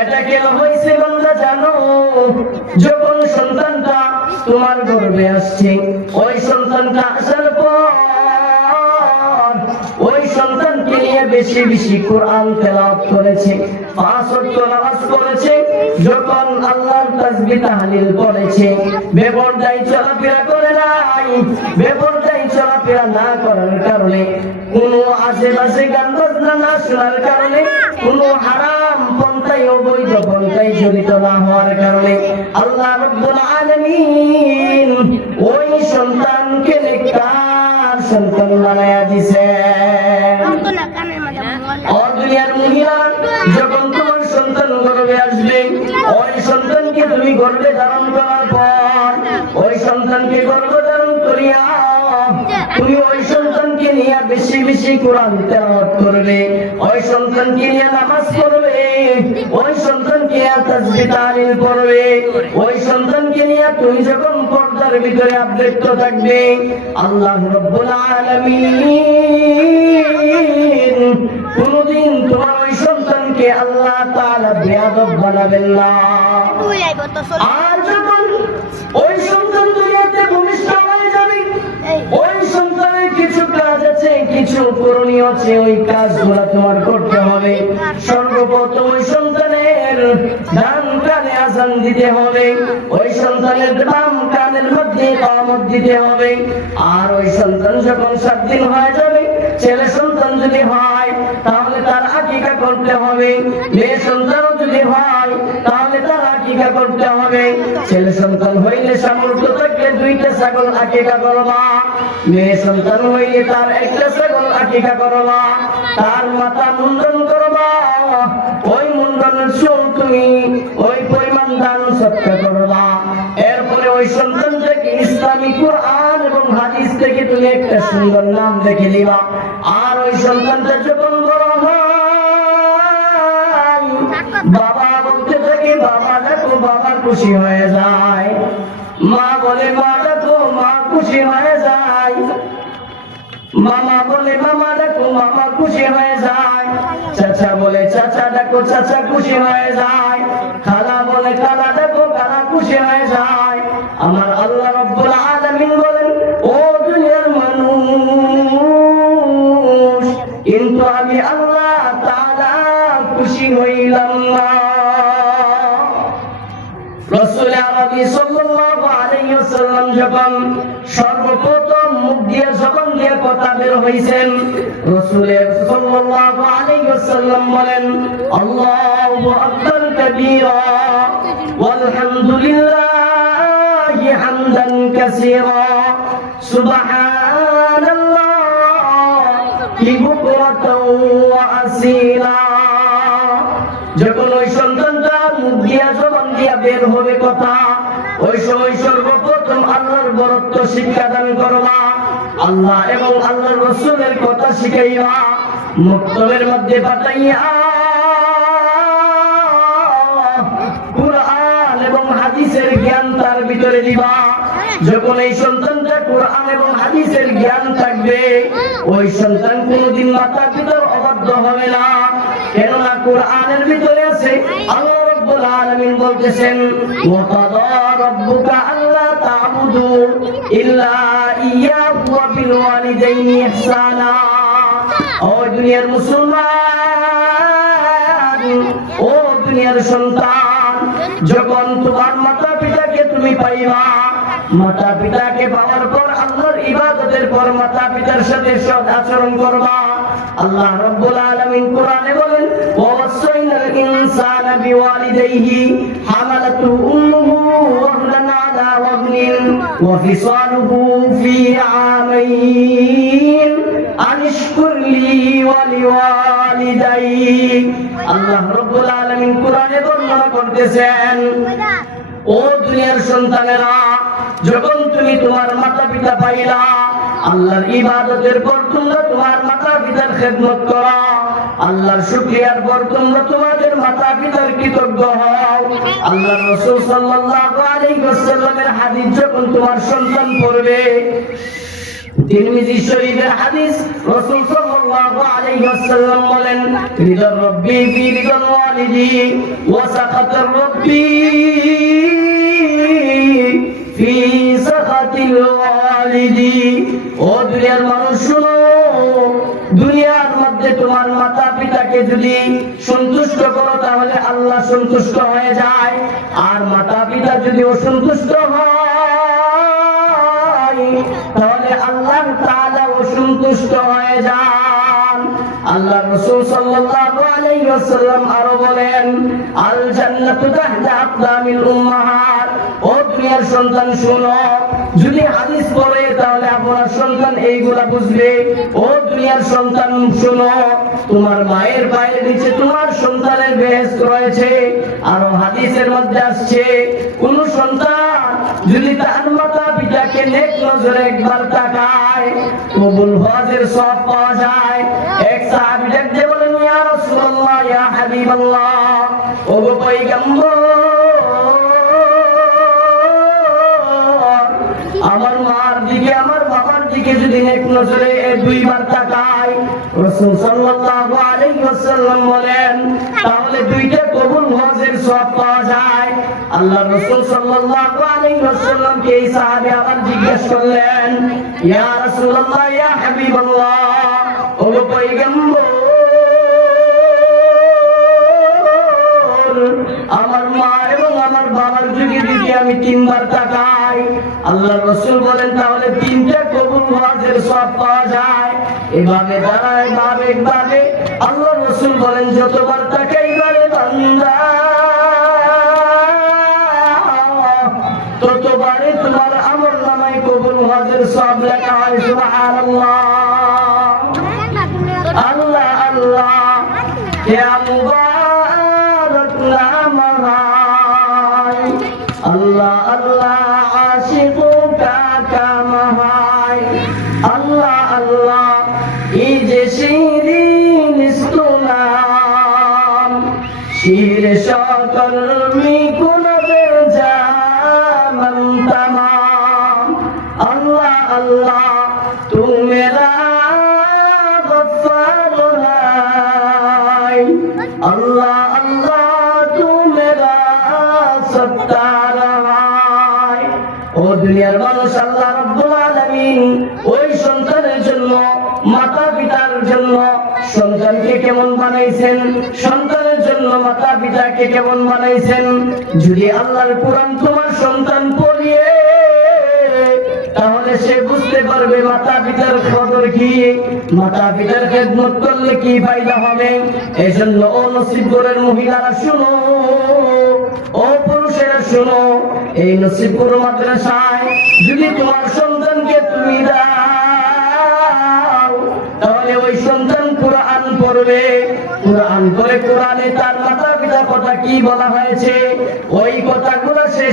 এটা কেন হয়েছে বান্দা জানো? যখন সন্তানটা তোমার গর্ভে আসছে, ওই সন্তানটা আসার পর ওই সন্তানকে নিয়ে বেশি বেশি কোরআন তেলাওয়াত করেছে, 5 ওয়াক্ত নামাজ পড়েছে, যখন আল্লাহর তাসবিহ তাহলিল পড়েছে, বেপরদাই চলাফেরা করে নাই। বেপরদাই চলাফেরা না করার কারণে, কোনো আশেপাশে গান বাজনা না শোনার কারণে, কোনো হারাম পন্থায় অবৈধ পন্থায় জড়িত না হওয়ার কারণে আল্লাহ রাব্বুল আলামিন ওই সন্তানকে নেককার সন্তান বানায়া দিয়েছেন। ও দুনিয়ার মহিলা, যখন তোমার সন্তান গর্ভে আসবে, ওই সন্তানকে তুমি গর্ভে ধারণ করার পর ওই সন্তানকে গর্ভে ধারণ করিয়া তুমি ওই সন্তানকে নিয়ে বেশি বেশি কোরআন তেলাওয়াত করবে, ওই সন্তানকে নিয়ে নামাজ পড়বে, ওই সন্তানকে নিয়ে তাসবিহ তাহলিল পড়বে, ওই সন্তানকে নিয়ে তুমি যখন পর্দার ভিতরে আবৃত থাকবে, আল্লাহ রাব্বুল আলামিন কোনদিন তোমার ওই সন্তানকে আল্লাহ তাআলা বেয়াদব বানাবেন না। আর যখন ওই সন্তান দুনিয়াতে ভূমিষ্ঠ হয়ে যাবে, ওই সন্তানের কিছু কাজ আছে, কিছু করণীয় আছে, ওই কাজগুলো তোমার করতে হবে। সর্বপ্রথম ওই সন্তানের ডান কানে আযান দিতে হবে, ওই সন্তানের বাম কানের মধ্যে ইকামত দিতে হবে। আর ওই সন্তান যখন 7 দিন হয়ে যাবে, ছেলে সন্তান যদি হয় তাহলে তার আকিকা করতে হবে, মেয়ে সন্তানও যদি হয় তাহলে তার আকিকা করতে হবে। ছেলে সন্তান হইলে সামর্থ্য থাকলে 2টা ছাগল আকিকা করবা, মেয়ে সন্তান হইলে তার 1টা ছাগল আকিকা করবা, তার মাথা মুন্ডন করবা, ওই মুন্ডনের চুল তুমি ওই পরিমাণ দান সৎকা করবা। এরপরে ওই সন্তানটাকে ইসলামী কোরআন এবং হাদিস থেকে তুমি একটা সুন্দর নাম দেখে দিবা। আর ওই সন্তানটা যখন বড় হয়, বাবা বলতে থাকে বাবা দেখো, বাবা খুশি হয়ে যায়, মা বলে মা দেখো, মা খুশি হয়ে যায়, মামা বলে মামা দেখো, মামা খুশি হয়ে যায়, চাচা বলে চাচা দেখো, চাচা খুশি হয়ে যায়, খালা বলে খালা দেখো, খালা খুশি হয়ে যায়। আমার আল্লাহ রাব্বুল আলামিন বলেন, ও দুনিয়ার মানুষ, কিন্তু আমি আল্লাহ তাআলা খুশি হইলাম না। রাসূল আরবি সাল্লাল্লাহু আলাইহি ওয়াসাল্লাম যখন সর্বপ্রথম মুখ দিয়ে জবান দিয়ে কথা বের হইছেন, রাসূল সাল্লাল্লাহু আলাইহি ওয়াসাল্লাম বলেন, আল্লাহু আকবার কাবীরা ওয়ালহামদুলিল্লাহি হামদান কাসীরা সুবহানাল্লাহি বুকরাতাও ওয়া আসীলা। যখন ওই সন্তানটা মুখ দিয়া জবান দিয়া বের হবে কথা, ওই সময় সর্বপ্রথম আল্লাহর বরত্ব শিক্ষা দান করবা, আল্লাহ এবং আল্লাহর রাসূলের কথা শিখাইবা, মুক্তবের মধ্যে পাঠাইয়া কোরআন এবং হাদিসের জ্ঞান তার ভিতরে দিবা। যখন এই সন্তানটা কোরআন এবং হাদিসের জ্ঞান থাকবে, ওই সন্তান কোনদিন মাতা পিতার অবাধ্য হবে না। কেননা কোরআনের ভিতরে আছে আল্লাহ রাব্বুল আলামিন বলতেছেন, ওয়া কাদা রাব্বুকা আল্লা তা'বুদু ইল্লা ইয়্যাহু ওয়া বিল ওয়ালিদাইনি ইহসানা। ও দুনিয়ার মুসলমান, ও দুনিয়ার সন্তান, যখন তোমার মাতা পিতাকে তুমি পাইবা, মাতা পিতাকে পাওয়ার পর আল্লাহর ইবাদতের পর মাতা পিতার সাথে সৎ আচরণ করবা। আল্লাহ রাব্বুল আলামিন কোরআনে বলেন, ওয়াসাইনাল ইনসানা বিওয়ালিদাইহি হামালাতু উম্মুহু ওয়াহনান আলা ওয়াহনিন ওয়া ফিসালুহু ফি আমাইন আনিশকুর লি ওয়া লিওয়ালিদাইক। আল্লাহ রাব্বুল আলামিন কোরআনে বর্ণনা করতেছেন, ও দুনিয়ার সন্তানেরা, যখন তুমি তোমার মাতা পিতা পাইলা, আল্লাহর ইবাদতের পর তোমরা তোমার মাতা পিতার খেদমত করো, আল্লাহর শুকরিয়ার পর তোমরা তোমাদের মাতা পিতার কৃতজ্ঞ হও। আল্লাহর রাসূল সাল্লাল্লাহু আলাইহি ওয়াসাল্লামের হাদিস যখন তোমার সন্তান পড়বে, তিরমিজি শরীফের হাদিস, রাসূল সাল্লাল্লাহু আলাইহি ওয়াসাল্লাম বলেন, রিদা রাব্বি ফি রিদাল ওয়ালিদি ওয়া সাখাতার রাব্বি ফি সাখাতিল ওয়ালিদি। ও দুনিয়ার মানুষ শুনো, দুনিয়ার মধ্যে তোমার মাতা পিতাকে যদি সন্তুষ্ট করো তাহলে আল্লাহ সন্তুষ্ট হয়ে যায়, আর মাতা পিতা যদি অসন্তুষ্ট হয় তাহলে আল্লাহ তাআলা অসন্তুষ্ট হয়ে যান। আল্লাহ রাসূল সাল্লাল্লাহু আলাইহি ওয়াসাল্লাম আরো বলেন, আল জান্নাতু তাহতা আকদামিল উম্মাহাত। ও দুনিয়ার সন্তান শুনো, যদি হাদিস পড়ে তাহলে আপনার সন্তান এইগুলা বুঝবে। ও দুনিয়ার সন্তান শুনো, তোমার মায়ের পায়ের নিচে তোমার সন্তানের বেহেশত রয়েছে। আরো হাদিসের মধ্যে আসছে, কোন সন্তান যদি তার মাতা পিতাকে নেক নজরে একবার তাকায় কবুল হজের সওয়াব পাওয়া যায়। এক সাহাবী দেখতে বলেন, ইয়া রাসূলুল্লাহ, ইয়া হাবিবাল্লাহ, ও গো পয়গম্বর, আমার মার দিকে আমার বাবার দিকে যদি নেক নজরে দুইবার তাকাই, রাসূল সাল্লাল্লাহু আলাইহি ওয়াসাল্লাম বলেন তাহলে দুইটা কবুল হজের সওয়াব পাওয়া যায়। আল্লাহ রাসূল সাল্লাল্লাহু আলাইহি ওয়াসাল্লাম কে এই সাহাবী আবার জিজ্ঞেস করলেন, ইয়া রাসূলুল্লাহ, ইয়া হাবিবাল্লাহ, ও পয়গম্বর, আমার মা এবং আমার বাবার দিকে আমি তিনবার তাকাই। আল্লাহ রাসূল বলেন তাহলে তিনটা কবুল হজের সওয়াব পাওয়া যায়। এভাবে দাঁড়ায় ভাবে আল্লাহ রাসূল বলেন, যতবার তাকাইবারে বান্দা ততবারে তোমার আমলনামায় কবুল হজের সওয়াব লেখা হয়। সুবহানাল্লাহ, আল্লাহ আল্লাহ, ইয়া মুবারক নাম হায়, আল্লাহ আল্লাহ, আশিকুকা কাম হায়, আল্লাহ আল্লাহ, এই যে শিরিন ইসলাম, শির সকল মিকুনদের জামান তামাম, আল্লাহ আল্লাহ, তু মেরা গফফার হায়, আল্লাহ আল্লাহ, তু মেরা সত্তার হায়। ও দুনিয়ার মানুষ, আল্লাহ রাব্বুল আলামিন ওই সন্তানের জন্য, মাতা পিতার জন্য সন্তানকে কেমন বানাইছেন, সন্তানের জন্য মাতা পিতাকে কেমন বানাইছেন। যদি আল্লাহর কোরআন তোমার সন্তান পড়িয়ে, তাহলে সে বুঝতে পারবে মাতা পিতার কদর কি, মাতা পিতার খেদমত করলে কি ফায়দা হবে। এই জন্য ও নসিবপুরের মহিলারা শুনো, ও পুরুষেরা শুনো, এই নসিবপুর মাদ্রাসায় যদি তোমার সন্তানকে তুমি দাও তাহলে ওই সন্তান কোরআন পড়বে, কোরআন পড়ে কোরআনে তার মাতা পিতার কথা কি বলা হয়েছে ওই কথাগুলো সে